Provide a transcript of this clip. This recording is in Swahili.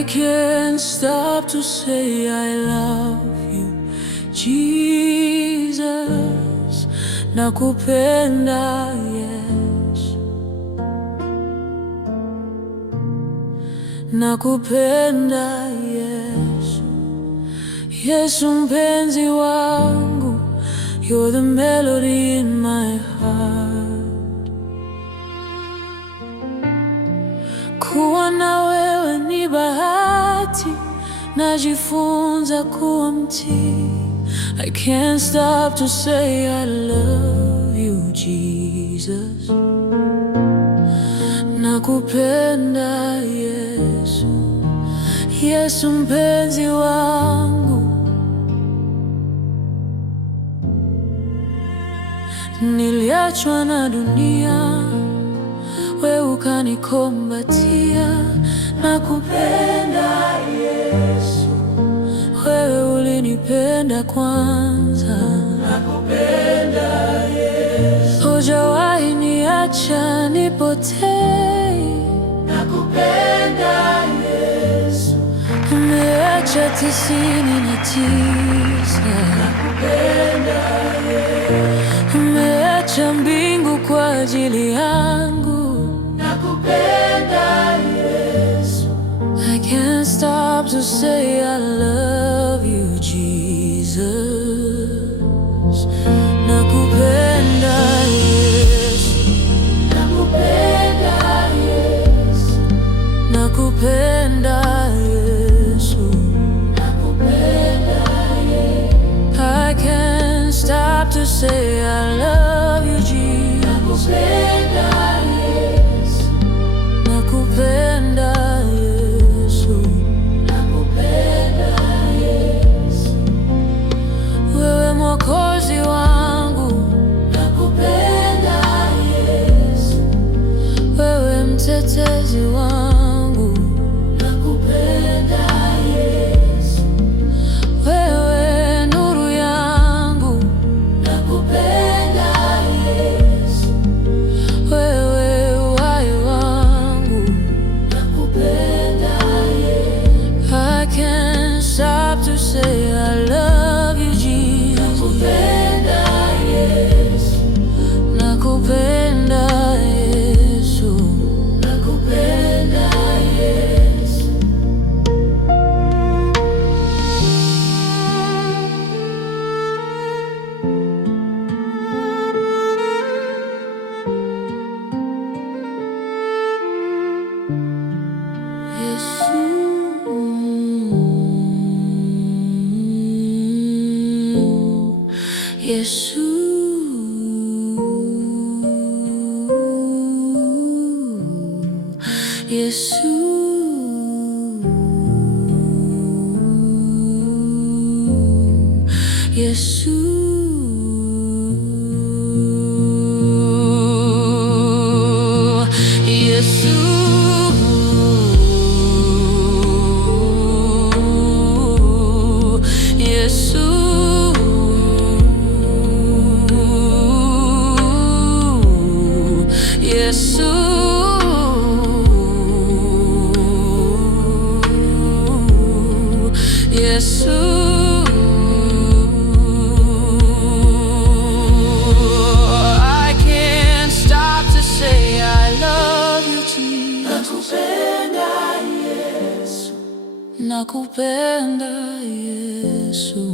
I can't stop to say I love you, Jesus. Nakupenda Yesu, nakupenda Yesu. Yesu mpenzi wangu, you're the melody in my heart. Kuwa na wewe ni bahati, najifunza kuwa mtii. I can't stop to say I love you, Jesus. Nakupenda Yesu, Yesu mpenzi wangu. Niliachwa na dunia, wewe ukanikumbatia. Nakupenda Yesu, wewe ulinipenda kwanza. Nakupenda Yesu, hujawahi niacha nipotee. Nakupenda Yesu, umeacha 99. Nakupenda Yesu, umeacha mbingu kwa ajili yangu. Nakupenda Yesu, I can't stop to say I love you, Jesus. Nakupenda Yesu, nakupenda Yesu, nakupenda Yesu, nakupenda Yesu. I can't stop to say I love you, Jesus. Nakupenda Yesu, nakupenda Yesu, nakupenda Yesu. Wewe Mwokozi wangu, nakupenda Yesu. Wewe mtetezi wangu, nakupenda Yesu. Wewe nuru yangu, nakupenda Yesu. Wewe uhai wangu, nakupenda Yesu. I can't stop to say I love you, Jesus. Nakupenda Yesu, nakupenda Yesu, nakupenda Yesu. Yesu, Yesu, Yesu, Yesu, Yesu. Yesu, Yesu. I can't stop to say I love you, Jesus. Nakupenda Yesu, nakupenda Yesu.